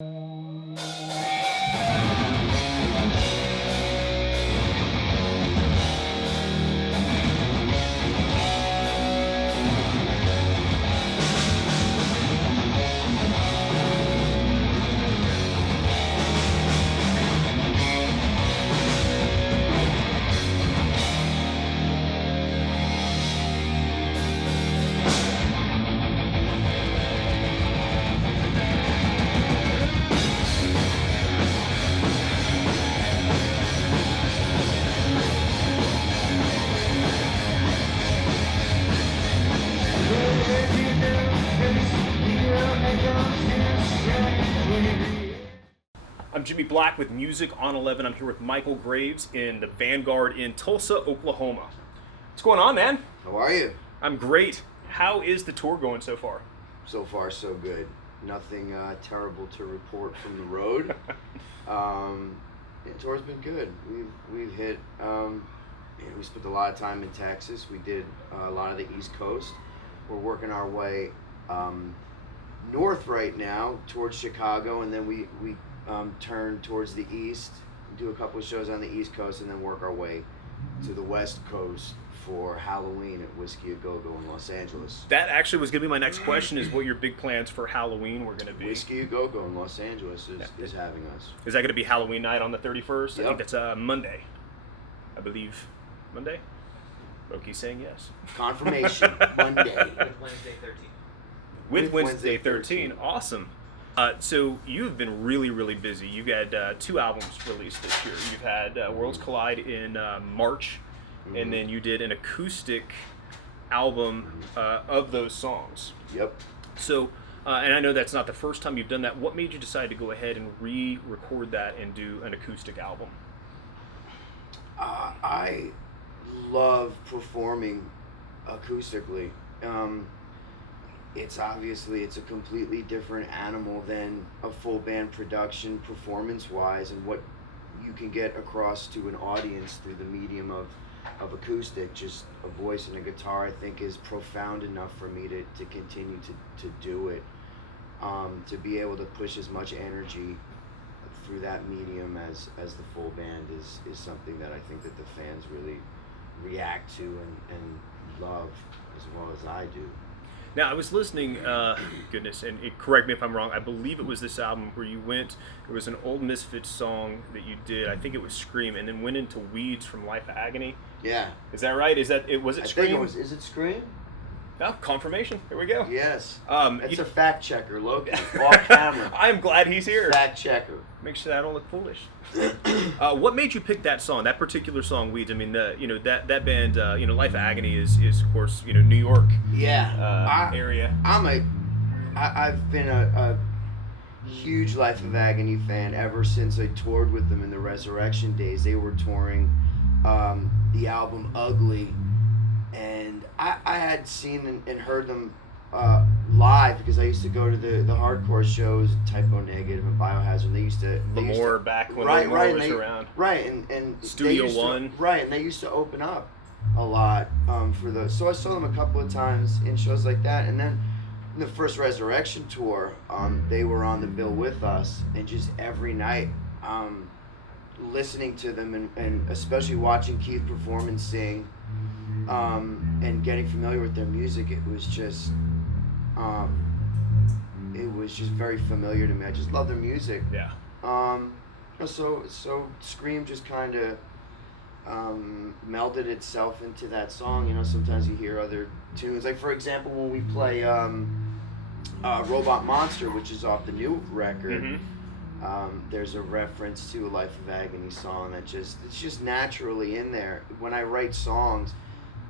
I'm Jimmy Black with Music on 11. I'm here with Michale Graves in the Vanguard in Tulsa, Oklahoma. What's going on, man? How are you? I'm great. How is the tour going so far? So far, so good. Nothing terrible to report from the road. The tour's been good. We've hit. We spent a lot of time in Texas. We did a lot of the East Coast. We're working our way north right now towards Chicago, and then we turn towards the east, do a couple of shows on the East Coast, and then work our way to the West Coast for Halloween at Whiskey A Go-Go in Los Angeles. That actually was going to be my next question, is what your big plans for Halloween were going to be. Whiskey A Go-Go in Los Angeles is having us. Is that going to be Halloween night on the 31st? Yep. I think that's Monday. I believe. Monday? Loki's saying yes. Confirmation, Monday. With Wednesday 13. With Wednesday 13. Awesome. So you've been really, really busy. You've had 2 albums released this year. You've had Worlds Collide in March, and then you did an acoustic album of those songs. Yep. So, and I know that's not the first time you've done that. What made you decide to go ahead and re-record that and do an acoustic album? I love performing acoustically. It's a completely different animal than a full band production performance-wise, and what you can get across to an audience through the medium of acoustic. Just a voice and a guitar, I think, is profound enough for me to continue to do it. To be able to push as much energy through that medium as the full band is something that I think that the fans really react to and love as well as I do. Now, I was listening, goodness, and correct me if I'm wrong, I believe it was this album where you went, it was an old Misfits song that you did, I think it was Scream, and then went into Weeds from Life of Agony. Yeah. Is that right? Was it Scream? I think is it Scream? Oh, confirmation. There we go. Yes. It's a fact checker, Logan. Off camera. I'm glad he's here. Fact checker. Make sure I don't look foolish. What made you pick that song, that particular song, Weeds? I mean, that band, Life of Agony is of course, New York. Yeah. Area. I've been a huge Life of Agony fan ever since I toured with them in the Resurrection days. They were touring the album Ugly, and I had seen and heard them live because I used to go to the hardcore shows, Typo Negative and Biohazard. They used to back when Lamore was around. Right, and Studio One. Right, and they used to open up a lot for those. So I saw them a couple of times in shows like that, and then in the first Resurrection tour, they were on the bill with us, and just every night, listening to them and especially watching Keith perform and sing, and getting familiar with their music, it was just very familiar to me. I just love their music. Yeah. So Scream just kind of melded itself into that song. Sometimes you hear other tunes, like for example when we play Robot Monster, which is off the new record. Mm-hmm. There's a reference to a Life of Agony song it's just naturally in there. When I write songs,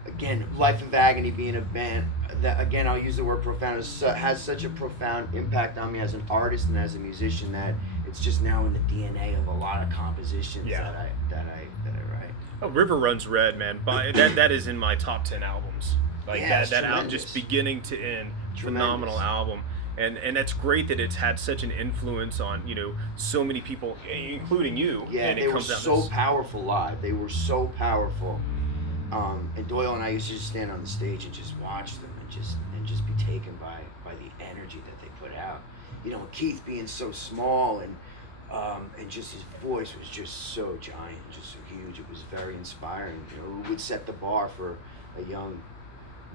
again, Life of Agony being a band that, again, I'll use the word profound, has such a profound impact on me as an artist and as a musician that it's just now in the DNA of a lot of compositions that I write. Oh, River Runs Red, man. That is in my top 10 albums. Like that album, just beginning to end, phenomenal album. And that's great that it's had such an influence on, so many people, including you. Yeah, and they were so powerful live. They were so powerful. And Doyle and I used to just stand on the stage and just watch them and just be taken by the energy that they put out. you know, Keith being so small and just his voice was just so giant, just so huge. It was very inspiring. You know, it would set the bar for a young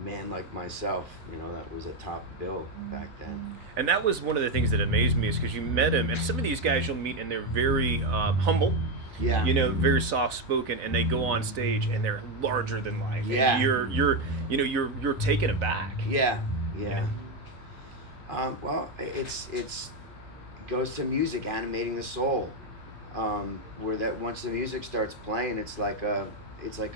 man like myself. You know, that was a top bill back then. And that was one of the things that amazed me, is because you met him, and some of these guys you'll meet and they're very humble. Yeah. You know, very soft spoken, and they go on stage and they're larger than life. Yeah. And you're taken aback. Yeah. Yeah. Well, it goes to music, animating the soul. Where that once the music starts playing, it's like a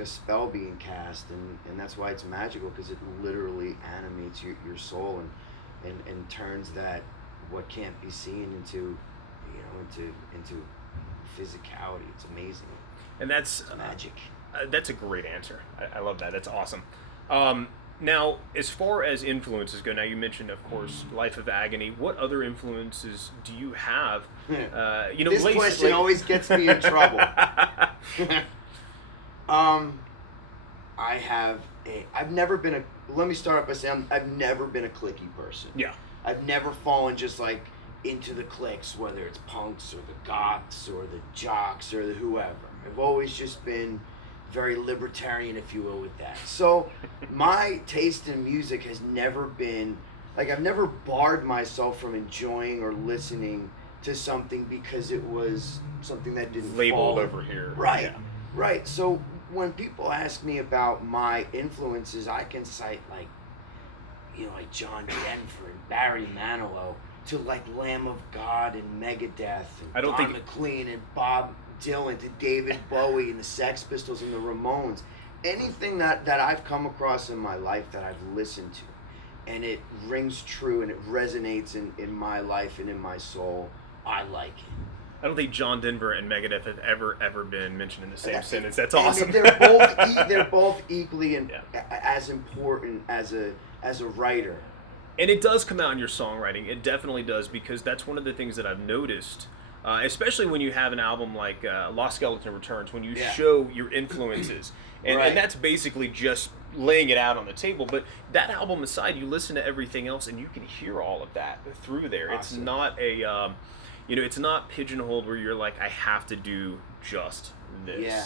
spell being cast, and that's why it's magical, because it literally animates your soul and turns that what can't be seen into physicality. It's amazing. And that's magic. That's a great answer. I love that. That's awesome. Now, as far as influences go, now you mentioned, of course, Life of Agony. What other influences do you have? This question always gets me in trouble. Let me start off by saying I've never been a cliquey person. Yeah. I've never fallen just like into the cliques, whether it's punks or the goths or the jocks or the whoever. I've always just been very libertarian, if you will, with that. So my taste in music has never been, like, I've never barred myself from enjoying or listening to something because it was something that didn't labeled fall over here. Right, yeah. Right. So when people ask me about my influences, I can cite like John Denver and Barry Manilow, to like Lamb of God and Megadeth and Don McLean and Bob Dylan, to David Bowie and the Sex Pistols and the Ramones. Anything that I've come across in my life that I've listened to and it rings true and it resonates in my life and in my soul, I like it. I don't think John Denver and Megadeth have ever been mentioned in the same sentence. That's awesome. They're both equally as important as a writer. And it does come out in your songwriting. It definitely does, because that's one of the things that I've noticed, especially when you have an album like Lost Skeleton Returns, when you show your influences. And that's basically just laying it out on the table. But that album aside, you listen to everything else, and you can hear all of that through there. Awesome. It's not a, it's not pigeonholed where you're like, I have to do just this. Yeah.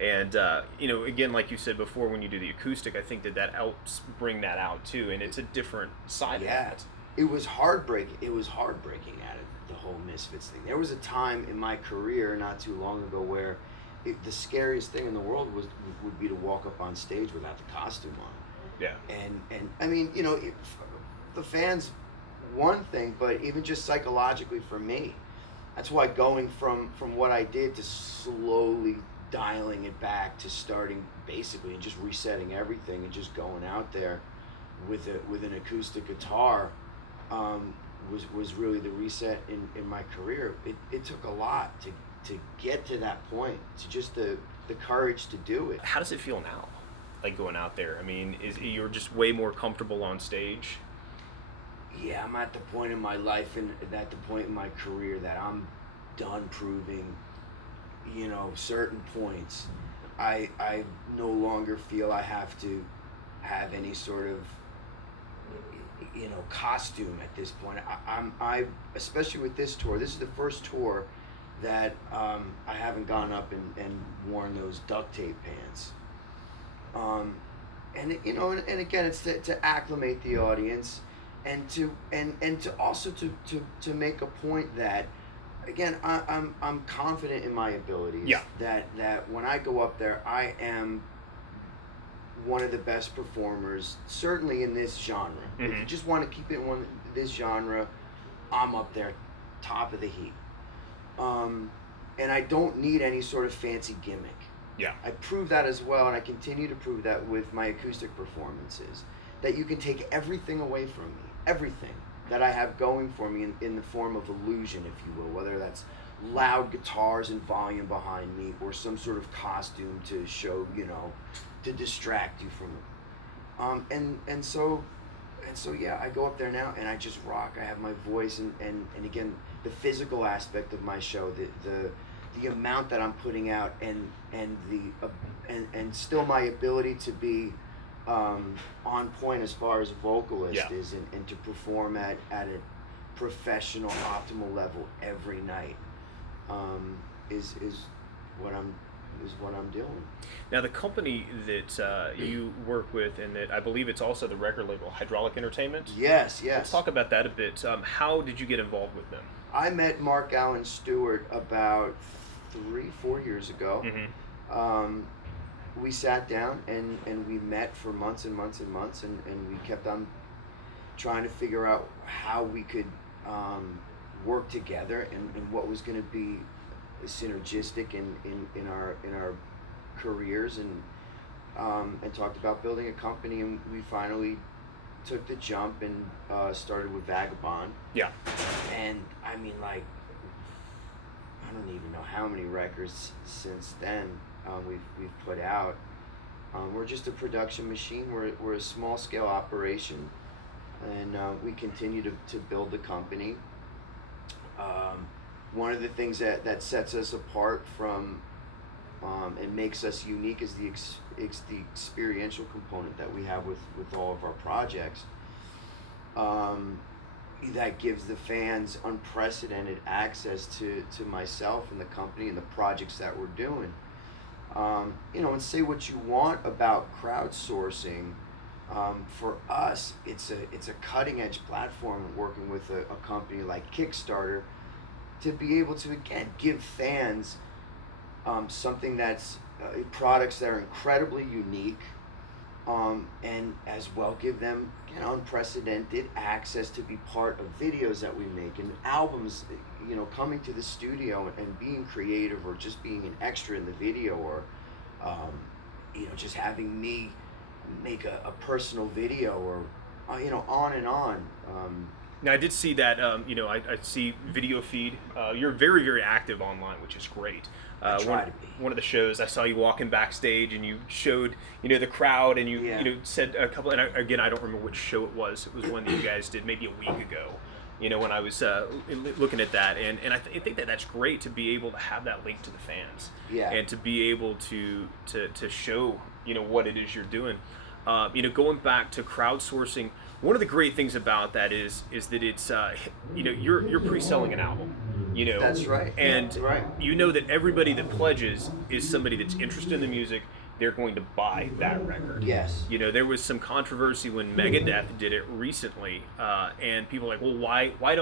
And, again, like you said before, when you do the acoustic, I think that helps bring that out, too. And it's a different side of that. It was heartbreaking. It was heartbreaking out of the whole Misfits thing. There was a time in my career not too long ago where the scariest thing in the world would be to walk up on stage without the costume on. Yeah. And I mean, the fans, one thing, but even just psychologically for me, that's why going from what I did to slowly dialing it back to starting basically and just resetting everything and just going out there with an acoustic guitar was really the reset in my career. It took a lot to get to that point, to just the courage to do it. How does it feel now, like going out there? I mean, you're just way more comfortable on stage? Yeah, I'm at the point in my life and at the point in my career that I'm done proving certain points. I no longer feel I have to have any sort of costume at this point. I especially with this tour, this is the first tour that I haven't gone up and worn those duct tape pants. And again, it's to acclimate the audience and to also to make a point that, again, I'm confident in my abilities. Yeah. That when I go up there, I am one of the best performers, certainly in this genre. Mm-hmm. If you just want to keep it in this genre, I'm up there, top of the heap. And I don't need any sort of fancy gimmick. Yeah. I proved that as well, and I continue to prove that with my acoustic performances, that you can take everything away from me, everything that I have going for me in the form of illusion, if you will, whether that's loud guitars and volume behind me or some sort of costume to show, to distract you from it. And so yeah, I go up there now and I just rock. I have my voice and again, the physical aspect of my show, the amount that I'm putting out and still my ability to be on point as far as vocalist is and to perform at a professional, optimal level every night. Is what I'm doing. Now, the company that you work with, and that I believe it's also the record label, Hydraulic Entertainment. Yes. Let's talk about that a bit. How did you get involved with them? I met Mark Allen Stewart about 3-4 years ago. We sat down and we met for months and months and months, and we kept on trying to figure out how we could work together and what was going to be synergistic in our careers, and talked about building a company, and we finally took the jump and started with Vagabond. Yeah. And I mean, like, I don't even know how many records since then we've put out. We're just a production machine. We're a small scale operation, and we continue to build the company. One of the things that sets us apart from and makes us unique is the experiential component that we have with all of our projects. That gives the fans unprecedented access to myself and the company and the projects that we're doing. And say what you want about crowdsourcing. For us, it's a cutting edge platform, working with a company like Kickstarter, to be able to, again, give fans something that's products that are incredibly unique, and as well give them unprecedented access to be part of videos that we make and albums, coming to the studio and being creative, or just being an extra in the video, or just having me make a personal video, or on and on. Now, I did see that, I see video feed. You're very, very active online, which is great. I try to be. One of the shows, I saw you walking backstage, and you showed, the crowd, and you said a couple, and I don't remember which show it was. It was one that you guys did maybe a week ago, when I was looking at that. And I think that's great, to be able to have that link to the fans. Yeah. And to be able to show, what it is you're doing. Going back to crowdsourcing, one of the great things about that is that it's you're pre-selling an album, That's right. and That's right. That everybody that pledges is somebody that's interested in the music. They're going to buy that record. Yes. There was some controversy when Megadeth did it recently, and people were like, well, why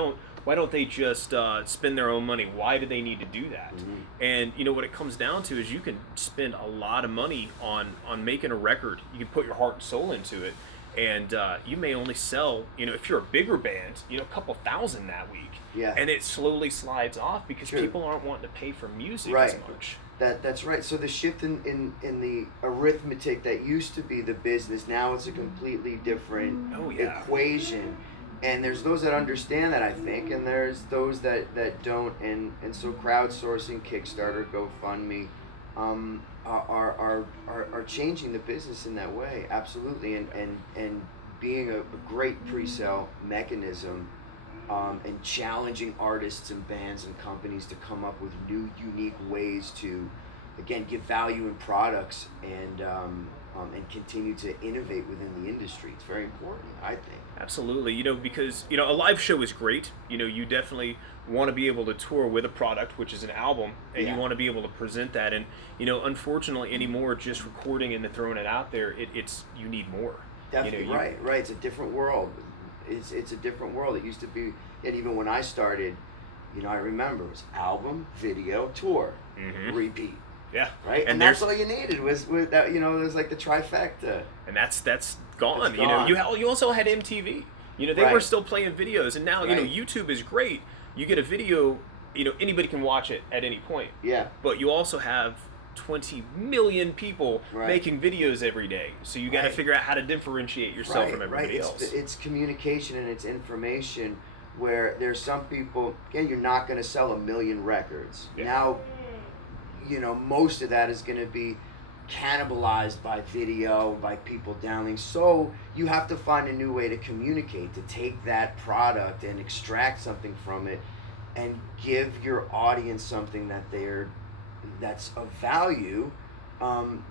don't they just spend their own money? Why do they need to do that? And what it comes down to is you can spend a lot of money on making a record. You can put your heart and soul into it, and you may only sell, if you're a bigger band, a couple thousand that week. Yeah. And it slowly slides off because True. people aren't wanting to pay for music Right. as much. That's right. So the shift in the arithmetic that used to be the business, now it's a completely different equation. And there's those that understand that, I think, and there's those that don't. And so crowdsourcing, Kickstarter, GoFundMe, are changing the business in that way. Absolutely. And being a great pre-sale mechanism, and challenging artists and bands and companies to come up with new, unique ways to, again, give value in products and continue to innovate within the industry. It's very important, I think. Absolutely, because a live show is great. You definitely want to be able to tour with a product, which is an album, and you want to be able to present that. And unfortunately, anymore, just recording and then throwing it out there, it's you need more. Definitely, right. It's a different world. It's a different world. It used to be, and even when I started, I remember it was album, video, tour, repeat. Yeah. Right. And that's all you needed was that. It was like the trifecta. And that's gone. It's gone. You also had MTV. They were still playing videos, and now YouTube is great. You get a video, anybody can watch it at any point. Yeah. But you also have 20 million people making videos every day. So you got to figure out how to differentiate yourself from everybody else. It's communication and it's information, where there's some people, again, you're not going to sell 1 million records. Yeah. Now, most of that is going to be cannibalized by video, by people downloading. So you have to find a new way to communicate, to take that product and extract something from it and give your audience something that's of value,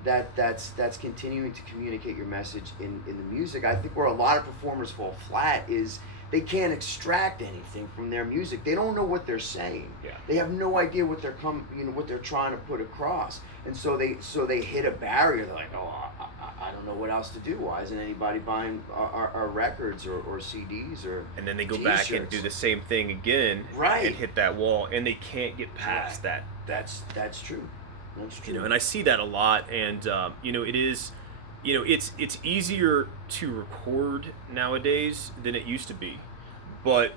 that's continuing to communicate your message in the music. I think where a lot of performers fall flat is they can't extract anything from their music. They don't know what they're saying. Yeah. They have no idea what what they're trying to put across, and so they hit a barrier. They're like, oh, I don't know what else to do. Why isn't anybody buying our records or CDs or? And then they go t-shirts? back and do the same thing again, right, and hit that wall, and they can't get past that. That's true. That's true. You know, and I see that a lot, and you know, it is, you know, it's easier to record nowadays than it used to be, but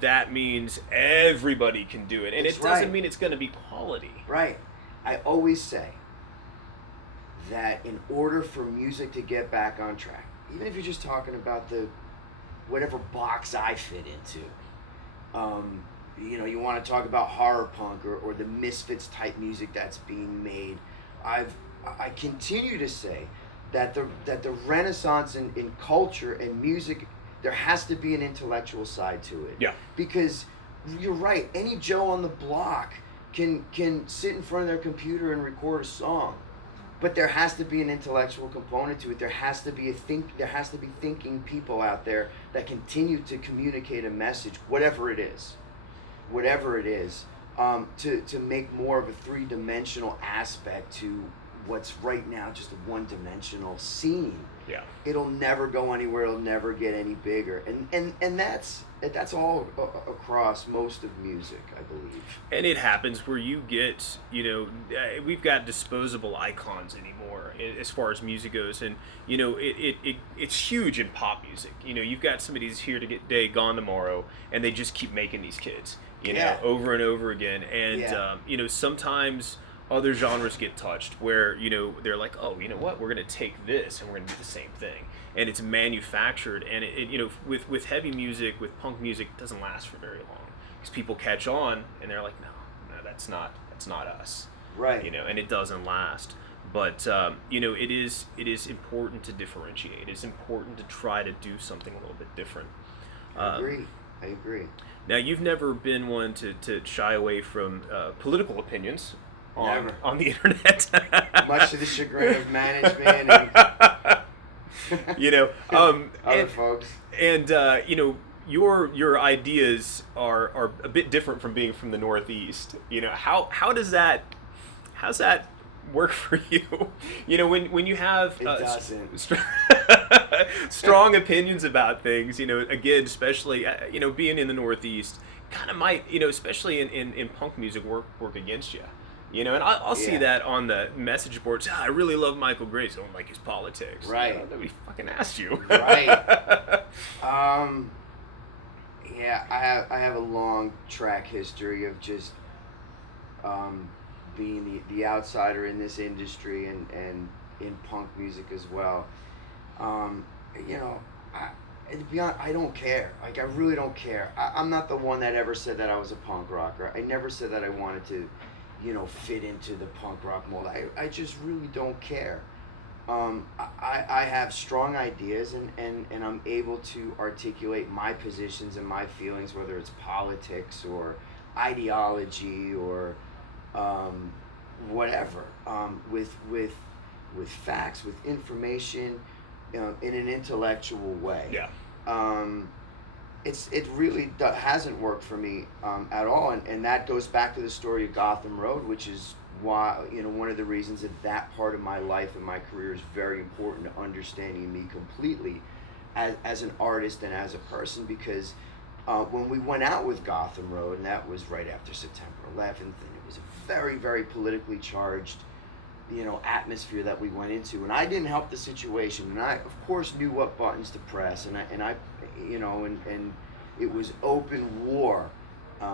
that means everybody can do it, and it doesn't mean it's going to be quality. Right. I always say that in order for music to get back on track, even if you're just talking about the whatever box I fit into, you know, you want to talk about horror punk or the Misfits type music that's being made. I continue to say that the renaissance in culture and music, there has to be an intellectual side to it. Yeah. Because you're right, any Joe on the block can sit in front of their computer and record a song, but there has to be an intellectual component to it. There has to be thinking people out there that continue to communicate a message, whatever it is, to make more of a three-dimensional aspect to what's right now just a one-dimensional scene. Yeah. It'll never go anywhere. It'll never get any bigger, and that's all across most of music, I believe. And it happens where you get, you know, we've got disposable icons anymore as far as music goes, and you know, it's huge in pop music. You know, you've got somebody who's here to get today, gone tomorrow, and they just keep making these kids, you know, over and over again, and you know, sometimes other genres get touched where, you know, they're like, oh, you know what, we're going to take this and we're going to do the same thing, and it's manufactured, and it you know, with heavy music, with punk music, it doesn't last for very long because people catch on and they're like, no, that's not us, right? You know, and it doesn't last. But you know, it is important to differentiate. It's important to try to do something a little bit different. I agree. Now, you've never been one to shy away from political opinions on the internet. Much to the chagrin of management and you know, other folks. And you know, your ideas are a bit different from being from the Northeast. You know, how's that work for you? You know, when you have strong opinions about things, you know, again, especially you know, being in the Northeast kind of might, you know, especially in punk music, work against you. You know, and I'll see that on the message boards. I really love Michale Graves. I don't like his politics. Right. You know, nobody fucking asked you. Right. Yeah, I have a long track history of just being the outsider in this industry and in punk music as well. You know, to be honest, I don't care. Like, I really don't care. I'm not the one that ever said that I was a punk rocker. I never said that I wanted to, you know, fit into the punk rock mold. I just really don't care. I have strong ideas and I'm able to articulate my positions and my feelings, whether it's politics or ideology or whatever, with facts, with information, in an intellectual way. Yeah. It really hasn't worked for me at all, and that goes back to the story of Gotham Road, which is why, you know, one of the reasons that part of my life and my career is very important to understanding me completely as an artist and as a person, because when we went out with Gotham Road, and that was right after September 11th, and it was a very, very politically charged, you know, atmosphere that we went into, and I didn't help the situation, and I of course knew what buttons to press, and I you know, and it was open war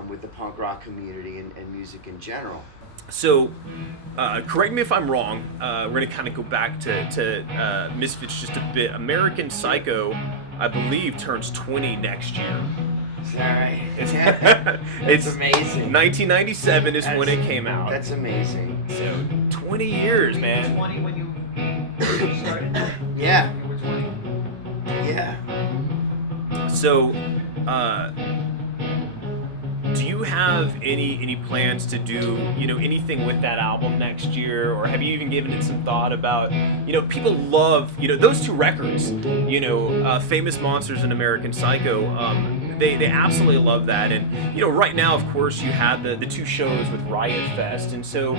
with the punk rock community and music in general. So, correct me if I'm wrong. We're going to kind of go back to Misfits just a bit. American Psycho, I believe, turns 20 next year. Sorry. It's amazing. 1997 is when it came out. That's amazing. So 20 years, man. 20 when you started? Yeah. You were 20? Yeah. So, do you have any plans to do, you know, anything with that album next year, or have you even given it some thought about, you know, people love, you know, those two records, you know, Famous Monsters and American Psycho, they absolutely love that. And right now, of course, you had the two shows with Riot Fest, and so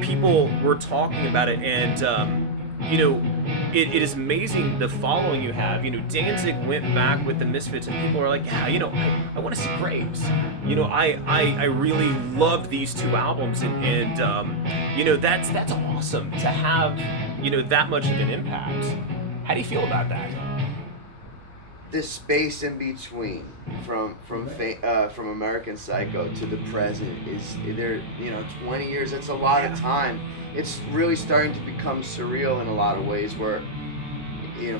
people were talking about it, and it is amazing the following you have. Danzig went back with the Misfits, and people are like, yeah, I want to see Graves. I really love these two albums, and that's awesome to have that much of an impact. How do you feel about that? The space in between from American Psycho to the present is there. 20 years. That's a lot of time. It's really starting to become surreal in a lot of ways, where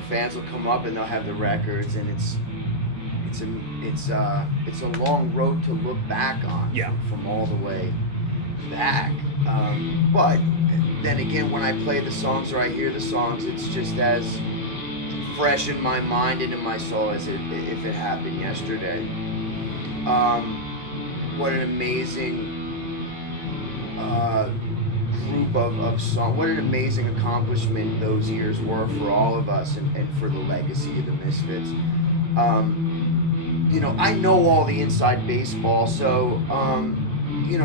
fans will come up and they'll have the records, and it's a long road to look back on. Yeah. From all the way back. But then again, when I play the songs or I hear the songs, it's just as fresh in my mind and in my soul as if it happened yesterday. What an amazing group of songs. What an amazing accomplishment those years were for all of us, and for the legacy of the Misfits. I know all the inside baseball, so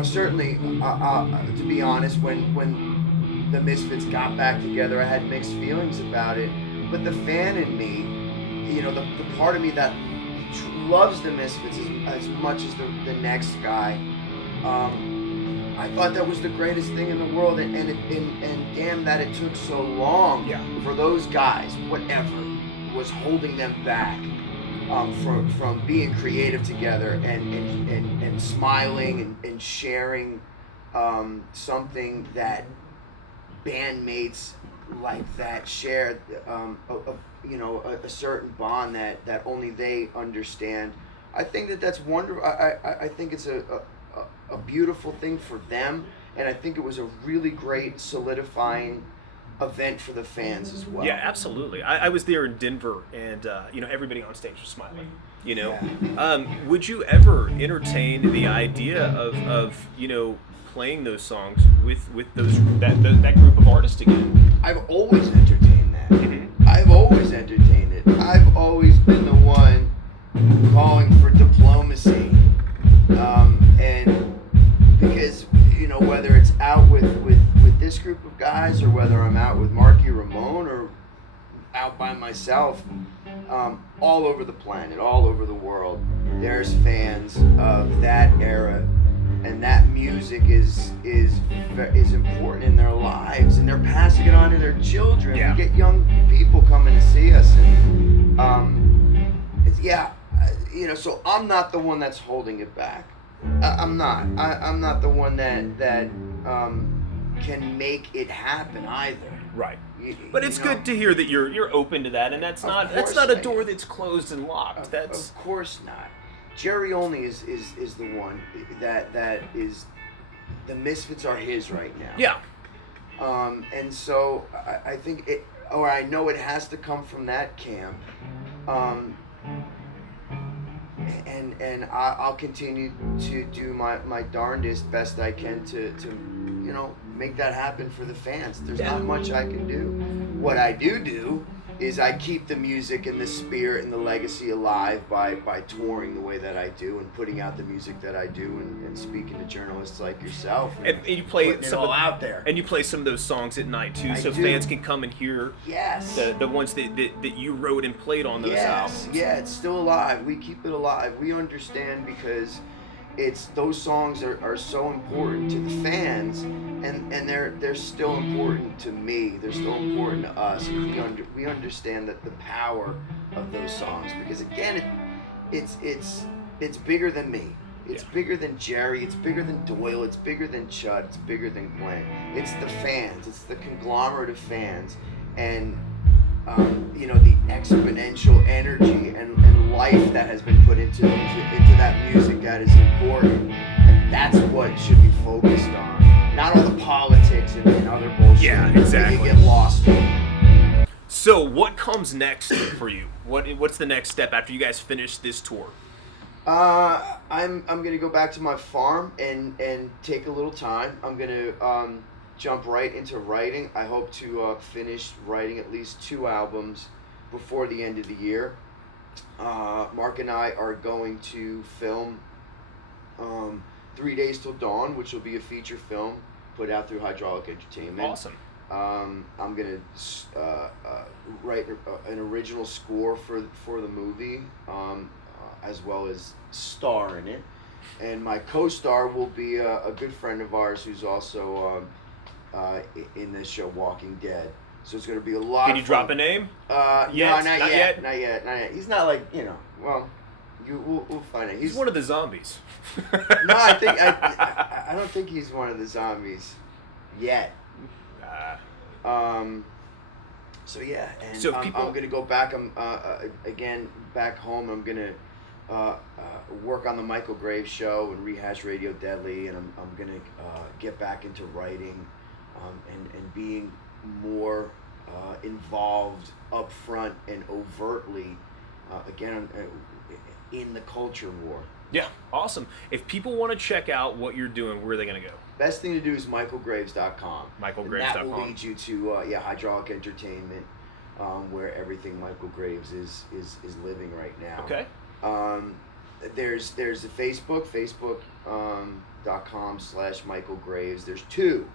certainly, to be honest, when the Misfits got back together, I had mixed feelings about it. But the fan in me, the part of me that loves the Misfits as much as the next guy, I thought that was the greatest thing in the world, and damn that it took so long for those guys, whatever was holding them back, from being creative together and smiling and sharing something that bandmates like that shared, a certain bond that only they understand. I think that's wonderful. I think it's a beautiful thing for them, and I think it was a really great solidifying event for the fans as well. Yeah, absolutely. I was there in Denver, and everybody on stage was smiling. Would you ever entertain the idea of playing those songs with that group of artists again? I've always entertained that. Mm-hmm. I've always entertained it. I've always been the one calling for diplomacy, and because whether it's out with this group of guys, or whether I'm out with Marky Ramone, or out by myself, all over the planet, all over the world, there's fans of that era. And that music is important in their lives, and they're passing it on to their children. Yeah. We get young people coming to see us, and so I'm not the one that's holding it back. I'm not. I'm not the one that can make it happen either. Right. But it's good to hear that you're open to that, and that's not a door that's closed and locked. That's of course not. Jerry only is the one that is, the Misfits are his right now. Yeah. And so I think I know it has to come from that camp. And I'll continue to do my darndest best I can to make that happen for the fans. There's not much I can do. What I do is I keep the music and the spirit and the legacy alive by touring the way that I do, and putting out the music that I do, and speaking to journalists like yourself. And you play it all out there. And you play some of those songs at night too, so fans can come and hear the ones that you wrote and played on those albums. Yeah, it's still alive. We keep it alive. We understand, because those songs are so important to the fans, and they're still important to me. They're still important to us. We understand that the power of those songs, because again, it's bigger than me. It's bigger than Jerry. It's bigger than Doyle. It's bigger than Chud. It's bigger than Glenn. It's the fans. It's the conglomerate of fans, and the exponential energy and life that has been put into that music that is important, and that's what should be focused on, not all the politics and other bullshit. Yeah, exactly. You get lost in it. So what comes next for you? What's the next step after you guys finish this tour? I'm gonna go back to my farm and take a little time. I'm gonna jump right into writing. I hope to finish writing at least 2 albums before the end of the year. Mark and I are going to film 3 Days Till Dawn, which will be a feature film put out through Hydraulic Entertainment. Awesome. I'm gonna write an original score for the movie, as well as star in it. And my co-star will be a good friend of ours who's also in this show, Walking Dead. So it's gonna be a lot. Can you of drop fun. a name? No, Not not yet? yet. He's not like, well, we'll find it. He's one of the zombies. No, I don't think he's one of the zombies yet. So yeah, and So I'm gonna go back. I'm again back home. I'm gonna work on the Michale Graves show and rehash Radio Deadly, and I'm gonna get back into writing, and being more involved up front and overtly again in the culture war. Yeah, awesome. If people want to check out what you're doing, where are they going to go? Best thing to do is michaelgraves.com. michaelgraves.com. And that will lead you to Hydraulic Entertainment, where everything Michale Graves is living right now. Okay. There's the facebook.com/Michale Graves. There's two.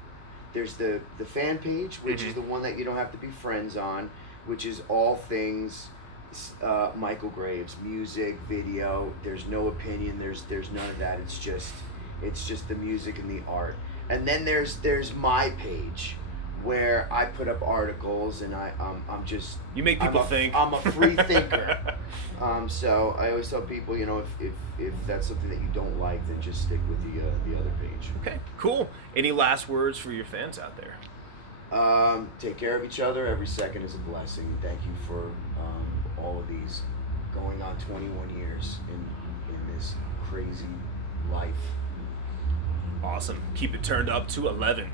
There's the fan page, which is the one that you don't have to be friends on, which is all things Michale Graves, music, video. There's no opinion. There's none of that. It's just the music and the art. And then there's my page, where I put up articles, and I'm just You make people think. I'm a free thinker. So I always tell people, if that's something that you don't like, then just stick with the other page. Okay, cool. Any last words for your fans out there? Take care of each other. Every second is a blessing. Thank you for all of these going on 21 years in this crazy life. Awesome. Keep it turned up to 11.